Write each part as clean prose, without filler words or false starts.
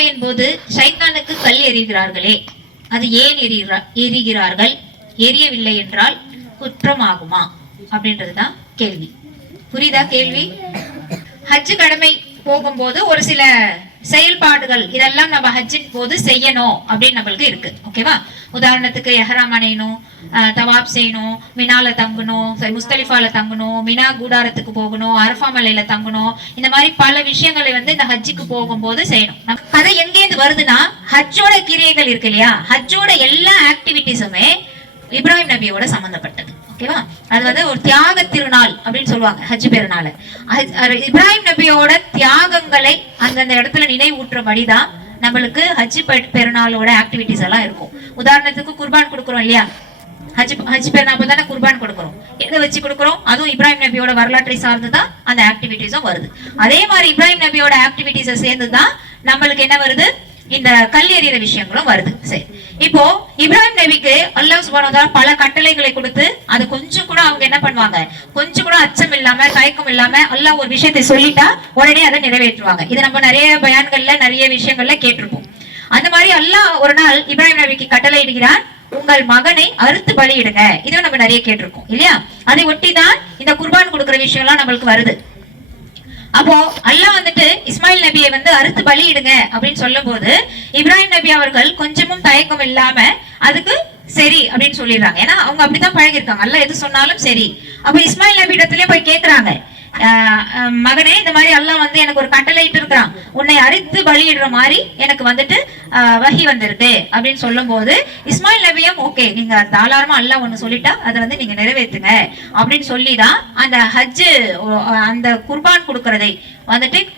கடமையின் போது ஷைத்தானுக்கு கல் எறிகிறார்களே, அது ஏன் எரிகிறார்கள்? எரியவில்லை என்றால் குற்றமாகுமா அப்படின்றதுதான் கேள்வி. புரியுதா கேள்வி? ஹஜ் கடமை போகும்போது ஒரு சில செயல்பாடுகள் இதெல்லாம் நம்ம ஹஜ்ஜின் போது செய்யணும் அப்படின்னு நம்மளுக்கு இருக்கு. ஓகேவா? உதாரணத்துக்கு எஹ்ராம் அணையணும், தவாப் செய்யணும், மினால தங்கணும், முஸ்தலிஃபால தங்கணும், மினா கூடாரத்துக்கு போகணும், அரஃபா மலையில தங்கணும். இந்த மாதிரி பல விஷயங்களை இந்த ஹஜ்ஜுக்கு போகும்போது செய்யணும். அது எங்கேருந்து வருதுன்னா ஹஜ்ஜோட கிரியைகள் இருக்கு இல்லையா, ஹஜ்ஜோட எல்லா ஆக்டிவிட்டிஸுமே இப்ராஹிம் நபியோட சம்பந்தப்பட்டது. ஓகேவா? அது ஒரு தியாக திருநாள் அப்படின்னு சொல்லுவாங்க ஹஜ் பெருநாள். இப்ராஹிம் நபியோட தியாகங்களை அந்தந்த இடத்துல நினைவூட்டுறபடிதான் நம்மளுக்கு ஹஜ் பெருநாளோட ஆக்டிவிட்டிஸ் எல்லாம் இருக்கும். உதாரணத்துக்கு குர்பான் கொடுக்குறோம் இல்லையா, ஹஜ் பெருநாள் தானே குர்பான் கொடுக்குறோம். எதை வச்சு கொடுக்குறோம்? அதுவும் இப்ராஹிம் நபியோட வரலாற்றை சார்ந்துதான் அந்த ஆக்டிவிட்டிஸும் வருது. அதே மாதிரி இப்ராஹிம் நபியோட ஆக்டிவிட்டிஸை சேர்ந்துதான் நம்மளுக்கு என்ன வருது, இந்த கல் எறிகிற விஷயங்களும் வருது. சரி, இப்போ இப்ராஹிம் நபிக்கு அல்லாஹ் சுப்ஹானஹு வ தஆலா பல கட்டளைகளை கொடுத்து அது கொஞ்சம் கூட அவங்க என்ன பண்ணுவாங்க, கொஞ்சம் கூட அச்சம் இல்லாம தயக்கம் இல்லாம அல்லாஹ் ஒரு விஷயத்தை சொல்லிட்டா உடனே அதை நிறைவேற்றுவாங்க. இது நம்ம நிறைய பயான்கள்ல நிறைய விஷயங்கள்ல கேட்டிருப்போம். அந்த மாதிரி அல்லாஹ் ஒரு நாள் இப்ராஹிம் நபிக்கு கட்டளை இடுகிறான், உங்கள் மகனை அறுத்து பலியிடுங்க. இதை நம்ம நிறைய கேட்டிருக்கோம் இல்லையா? அதை ஒட்டிதான் இந்த குர்பான் கொடுக்கிற விஷயம் எல்லாம் நம்மளுக்கு வருது. அப்போ அல்லாஹ் இஸ்மாயில் நபியை அறுத்து பலியிடுங்க அப்படின்னு சொல்லும் போது இப்ராஹிம் நபி அவர்கள் கொஞ்சமும் தயக்கம் இல்லாம அதுக்கு சரி அப்படின்னு சொல்லிடுறாங்க. ஏன்னா அவங்க அப்படித்தான் பழகிருக்காங்க, அல்லாஹ் எது சொன்னாலும் சரி. அப்ப இஸ்மாயில் நபி இடத்துலயே போய் கேக்குறாங்க, மகனே இந்த மாதிரி அல்லாஹ் எனக்கு ஒரு கட்டளை இட்டு இருக்கிறான், உன்னை அறுத்து பலியிடுற மாதிரி எனக்கு வஹி வந்திருக்கு அப்படின்னு சொல்லும் போது இஸ்மாயில் நபியும் ஓகே, நீங்க தாராளமா அல்லாஹ் ஒண்ணு சொல்லிட்டா அதை நீங்க நிறைவேற்றுங்க அப்படின்னு சொல்லிதான் அந்த ஹஜ் அந்த குர்பான் கொடுக்கறதை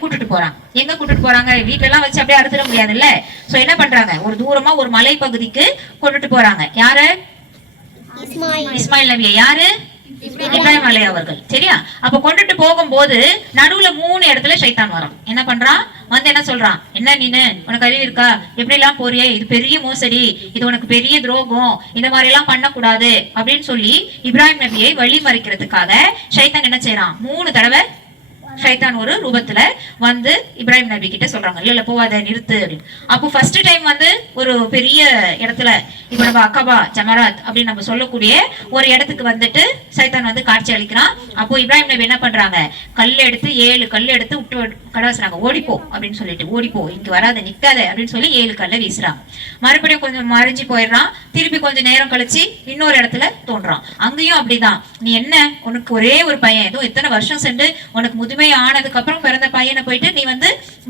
கூட்டிட்டு போறாங்க. எங்க கூட்டிட்டு போறாங்க? வீட்டுல எல்லாம் வச்சு அப்படியே அறுத்துட முடியாதுல்ல. சோ என்ன பண்றாங்க, ஒரு தூரமா ஒரு மலை பகுதிக்கு கொண்டுட்டு போறாங்க. யாரு? இஸ்மாயில் நபியை. யாரு? இப்ராஹிம் அலை அவர்கள். சரியா? அப்ப கொண்டுட்டு போகும்போது நடுவுல 3 இடத்துல ஷைத்தான் வரான். என்ன பண்றான்? என்ன சொல்றான், என்ன நீனு உனக்கு அறிவு இருக்கா, எப்படி எல்லாம் போறியே, இது பெரிய மோசடி, இது உனக்கு பெரிய துரோகம், இந்த மாதிரி எல்லாம் பண்ணக்கூடாது அப்படின்னு சொல்லி இப்ராஹிம் நபியை வழி மறைக்கிறதுக்காக ஷைத்தான் என்ன செய்யறான், 3 தடவை ஷைத்தான் ஒரு ரூபத்துல இப்ராஹிம் நபி கிட்ட சொல்றாங்க, இல்ல போவாத நிறுத்து அப்படின்னு. அப்போ ஃபர்ஸ்ட் டைம் ஒரு பெரிய இடத்துல, இப்ப நம்ம அக்கபா ஜமராத் அப்படின்னு நம்ம சொல்லக்கூடிய ஒரு இடத்துக்கு சைத்தான் காட்சி அளிக்கிறான். அப்போ இப்ராஹிம் நபி என்ன பண்றாங்க, கல் எடுத்து 7 கல் எடுத்து விட்டு கடாசுறாங்க, ஓடிப்போ அப்படின்னு சொல்லிட்டு, ஓடிப்போ இங்க வராத நிக்காத அப்படின்னு சொல்லி 7 கல்லை வீசுறாங்க. மறுபடியும் கொஞ்சம் மறைஞ்சு போயிடுறான். திருப்பி கொஞ்சம் நேரம் கழிச்சு இன்னொரு இடத்துல தோன்றான். அங்கேயும் அப்படிதான், நீ என்ன உனக்கு ஒரே ஒரு பையன், ஏதோ எத்தனை வருஷம் சென்று உனக்கு முதுமை ஆனதுக்கு அப்புறம் பிறந்த பையனை போயிட்டு நீ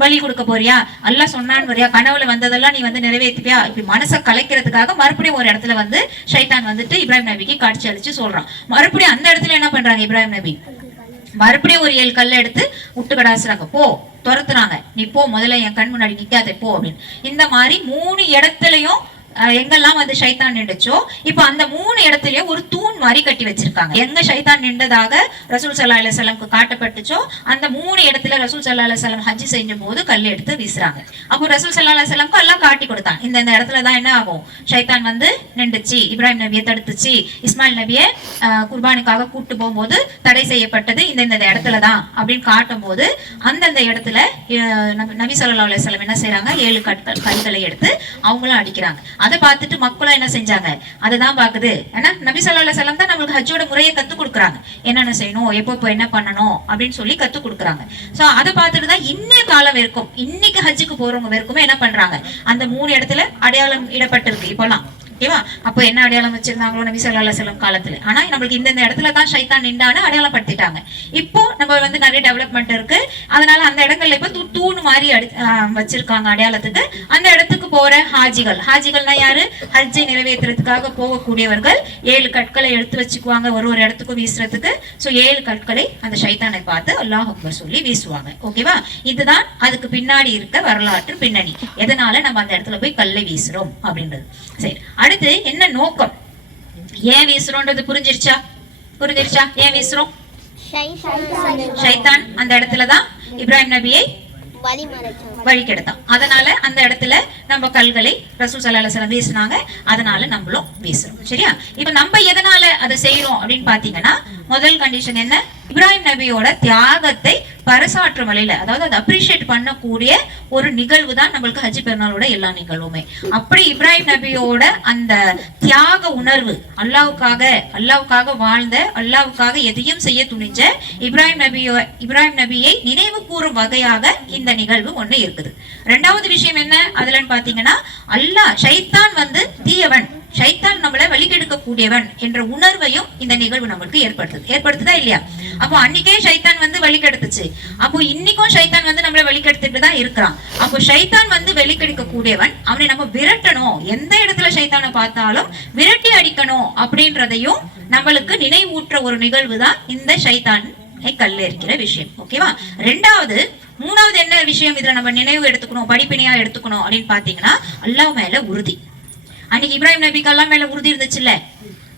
பலி கொடுக்க போறியா, அல்லாஹ் சொன்னான்னு வரியா, கனவுல வந்ததெல்லாம் நீ நிறைவேற்றுவியா, இப்படி மனசை கலைக்கிறதுக்காக மறுபடியும் ஒரு இடத்துல ஷைத்தான் இப்ராஹிம் நபிக்கு காட்சி அளிச்சு சொல்றான். மறுபடியும் அந்த இடத்துல என்ன பண்றாங்க, இப்ராஹிம் நபி மறுபடியும் ஒரு 7 கல்லை எடுத்து விட்டு கடாசுறாங்க, போ துரத்துறாங்க, நீ போ, முதல்ல என் கண் முன்னாடி நிக்காத போ அப்படின்னு. இந்த மாதிரி 3 இடத்துலயும் எங்கெல்லாம் ஷைத்தான் நின்றுச்சோ இப்ப அந்த 3 இடத்துலயும் ஒரு தூண் மாதிரி கட்டி வச்சிருக்காங்க. எங்க ஷைத்தான் நின்றதாக ரசூல் ஸல்லல்லாஹு அலைஹி வஸல்லம் காட்டப்பட்டுச்சோ அந்த 3 இடத்துல ரசூல் ஸல்லல்லாஹு அலைஹி வஸல்லம் ஹஜ் செய்யும் போது கல் எடுத்து வீசுறாங்க. அப்போ ரசூல் ஸல்லல்லாஹு அலைஹி வஸல்லம் எல்லாம் காட்டி கொடுத்தான், இந்த இடத்துலதான் என்ன ஆகும், ஷைத்தான் நின்றுச்சு, இப்ராஹிம் நபியை தடுத்துச்சு, இஸ்மாயில் நபியை குர்பானுக்காக கூட்டு போகும்போது தடை செய்யப்பட்டது இந்த இடத்துலதான் அப்படின்னு காட்டும் போது அந்தந்த இடத்துல நபி ஸல்லல்லாஹு அலைஹி வஸல்லம் என்ன செய்யறாங்க, 7 கற்களை எடுத்து அவங்களும் அடிக்கிறாங்க. அதை பார்த்துட்டு மக்களும் என்ன செஞ்சாங்க, அதுதான் பாக்குது. ஏன்னா நபி ஸல்லல்லாஹு அலைஹி வஸல்லம் தான் நம்மளுக்கு ஹஜ்ஜோட முறையை கத்து கொடுக்குறாங்க, என்னென்ன செய்யணும், எப்போ என்ன பண்ணணும் அப்படின்னு சொல்லி கத்து கொடுக்குறாங்க. சோ அதை பார்த்துட்டு தான் இன்னைய காலம் வரைக்கும், இன்னைக்கு ஹஜ்ஜுக்கு போறவங்க வரைக்குமே என்ன பண்றாங்க, அந்த 3 இடத்துல அடையாளம் இடப்பட்டிருக்கு இப்பெல்லாம். ஓகேவா? அப்போ என்ன அடையாளம் வச்சிருந்தாங்களோ நபி ஸல்லல்லாஹு அலைஹி வஸல்லம் காலத்துல, ஆனா நம்மளுக்கு இந்த இடத்துல தான் ஷைத்தான் நின்றான்னு அடையாளப்படுத்திட்டாங்க. இப்போ நம்ம நிறைய டெவலப்மெண்ட் இருக்கு, அதனால அந்த இடங்கள்ல இப்ப தூண் மாதிரி வச்சிருக்காங்க அடையாளத்துக்கு. அந்த இடத்துக்கு போற ஹாஜிகள்னா யாரு, ஹஜ்ஜை நிறைவேற்றுறதுக்காக போகக்கூடியவர்கள் 7 கற்களை எடுத்து வச்சுக்குவாங்க ஒரு இடத்துக்கும் வீசுறதுக்கு. சோ 7 கற்களை அந்த ஷைத்தானை பார்த்து அல்லாஹ் அக்பர் சொல்லி வீசுவாங்க. ஓகேவா? இதுதான் அதுக்கு பின்னாடி இருக்க வரலாற்று பின்னணி, எதனால நம்ம அந்த இடத்துல போய் கல்லை வீசுறோம் அப்படின்றது. சரி, அடுத்து என்ன நோக்கம், ஏன் வீசுறோம்ன்றது புரிஞ்சிருச்சா? ஏன் வீசுறோம்? ஷைத்தான் அந்த இடத்துலதான் இப்ராஹிம் நபியை வழி கெடுத்தான். அதனால அந்த இடத்துல நம்ம கல்களை ரசூல் ஸல்லல்லாஹு அலைஹி வஸல்லம் வீசினாங்க, அதனால நம்மளும் வீசுறோம். சரியா? இப்ப நம்ம எதனால அதை செய்யறோம் அப்படின்னு பாத்தீங்கன்னா முதல் கண்டிஷன் என்ன, இப்ராஹிம் நபியோட தியாகத்தை பரசாற்று மலையில, அதாவது அதை அப்ரிஷியேட் பண்ணக்கூடிய ஒரு நிகழ்வு தான் நம்மளுக்கு ஹஜ் பெருநாளோட எல்லா நிகழ்வுமே. அப்படி இப்ராஹிம் நபியோட அந்த தியாக உணர்வு, அல்லாவுக்காக வாழ்ந்த, அல்லாவுக்காக எதையும் செய்ய துணிஞ்ச இப்ராஹிம் நபியை நினைவு கூறும் வகையாக இந்த நிகழ்வு ஒண்ணு இருக்குது. ரெண்டாவது விஷயம் என்ன அதுலன்னு பாத்தீங்கன்னா, அல்லாஹ் ஷைத்தான் தீயவன், ஷைத்தான் நம்மளை வழிகெடுக்க கூடியவன் என்ற உணர்வையும் இந்த நிகழ்வு நம்மளுக்கு ஏற்படுத்துதா இல்லையா? அப்போ அன்னைக்கே ஷைத்தான் வழிகெடுத்துச்சு, அப்போ இன்னைக்கும் ஷைத்தான் நம்மளை வழிகெடுத்துட்டு தான் இருக்கிறான். அப்போ ஷைத்தான் வழிகெடுக்க கூடியவன், அவனை நம்ம விரட்டணும், எந்த இடத்துல ஷைத்தானை பார்த்தாலும் விரட்டி அடிக்கணும் அப்படின்றதையும் நம்மளுக்கு நினைவூற்ற ஒரு நிகழ்வு தான் இந்த ஷைத்தான் கல்லெறிக்கிற விஷயம். ஓகேவா? மூணாவது என்ன விஷயம் இதுல நம்ம நினைவு எடுத்துக்கணும், படிப்பினையா எடுத்துக்கணும் அப்படின்னு பாத்தீங்கன்னா, அல்லாஹ் மேல உறுதி. அன்னைக்கு இப்ராஹிம் நபிக்கு அல்லாஹ் மேல உறுதி இருந்துச்சுல்ல,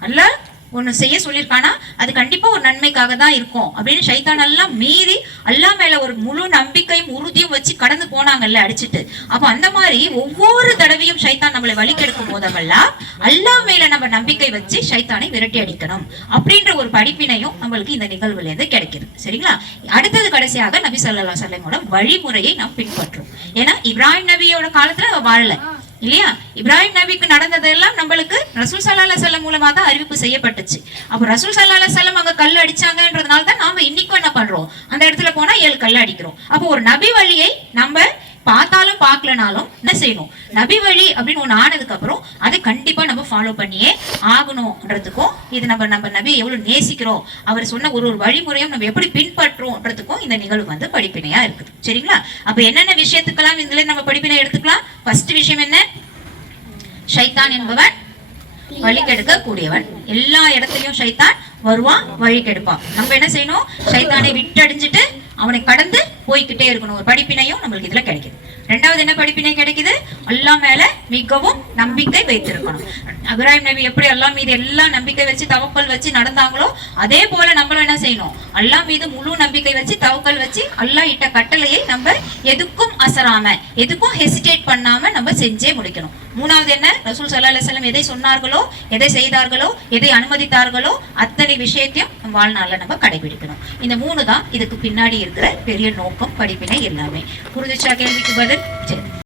அல்லாஹ் ஒண்ணு செய்ய சொல்லியிருக்கானா அது கண்டிப்பா ஒரு நன்மைக்காக தான் இருக்கும் அப்படின்னு ஷைத்தான் எல்லாம் மீறி அல்லாஹ் மேல ஒரு முழு நம்பிக்கையும் உறுதியும் வச்சு கடந்து போனாங்கல்ல அடிச்சுட்டு. அப்ப அந்த மாதிரி ஒவ்வொரு தடவையும் ஷைத்தான் நம்மளை வழிகெடுக்கும் போதெல்லாம் அல்லாஹ் மேல நம்ம நம்பிக்கை வச்சு ஷைத்தானை விரட்டி அடிக்கணும் அப்படின்ற ஒரு படிப்பினையும் நம்மளுக்கு இந்த நிகழ்வுல இருந்து கிடைக்குது. சரிங்களா? அடுத்தது கடைசியாக நபி ஸல்லல்லாஹு அலைஹி வஸல்லமோட வழிமுறையை நாம் பின்பற்றோம். ஏன்னா இப்ராஹிம் நபியோட காலத்துல வாழல இல்லையா? இப்ராஹிம் நபிக்கு நடந்ததெல்லாம் நம்மளுக்கு ரசூல் ஸல்லல்லாஹு அலைஹி வஸல்லம் மூலமா தான் அறிவிப்பு செய்யப்பட்டுச்சு. அப்ப ரசூல் ஸல்லல்லாஹு அலைஹி வஸல்லம் அங்க கல் அடிச்சாங்கன்றதுனால தான் நாம இன்னைக்கும் என்ன பண்றோம், அந்த இடத்துல போனா 7 கல் அடிக்கிறோம். அப்போ ஒரு நபி வழியை நம்ம பார்த்தாலும் பார்க்கலனாலும் என்ன செய்யணும், நபி வழி அப்படின்னு ஒண்ணு ஆனதுக்கு அப்புறம் அதை கண்டிப்பா நம்ம ஃபாலோ பண்ணியே ஆகணும்ன்றதுக்கும், இது நம்ம நபியை எவ்வளவு நேசிக்கிறோம், அவர் சொன்ன ஒரு வழிமுறையும் நம்ம எப்படி பின்பற்றோம்ன்றதுக்கும் இந்த நிகழ்வு படிப்பினையா இருக்குது. சரிங்களா? அப்ப என்னென்ன விஷயத்துக்கெல்லாம் இதுல நம்ம படிப்பினை எடுத்துக்கலாம்? ஃபர்ஸ்ட் விஷயம் என்ன, ஷைத்தான் என்பவன் வழிகெடுக்க கூடியவன். எல்லா இடத்துலயும் ஷைத்தான் வருவான், வழி கெடுப்பான். நம்ம என்ன செய்யணும், ஷைத்தானை விட்டடிஞ்சிட்டு அவனை கடந்து போய்கிட்டே இருக்கணும். ஒரு படிப்பினையும் நம்மளுக்கு இதுல கிடைக்குது. ரெண்டாவது என்ன படிப்பினை கிடைக்குது, அல்லாஹ் மேல மிகவும் நம்பிக்கை வைத்திருக்கணும். இப்ராஹிம் நபி எப்படி அல்லாஹ் மீது எல்லா நம்பிக்கை வச்சு தவக்கல் வச்சு நடந்தாங்களோ அதே போல நம்மளும் என்ன செய்யணும், அல்லாஹ் மீது முழு நம்பிக்கை வச்சு தவக்கல் வச்சு அல்லாஹ் இட்ட கட்டளையை நம்ம எதுக்கும் அசராம, எதுக்கும் ஹெசிடேட் பண்ணாம நம்ம செஞ்சே முடிக்கணும். மூணாவது என்ன, ரசூல் ஸல்லல்லாஹு அலைஹி வஸல்லம் எதை சொன்னார்களோ, எதை செய்தார்களோ, எதை அனுமதித்தார்களோ அத்தனை விஷயத்தையும் நம்ம வாழ்நாள்ல நம்ம கடைபிடிக்கணும். இந்த 3 தான் இதுக்கு பின்னாடி இருக்கிற பெரிய நோக்கம், படிப்பினை எல்லாமே. புரிஞ்சுச்சா கேள்விக்கு பதில்? சரி.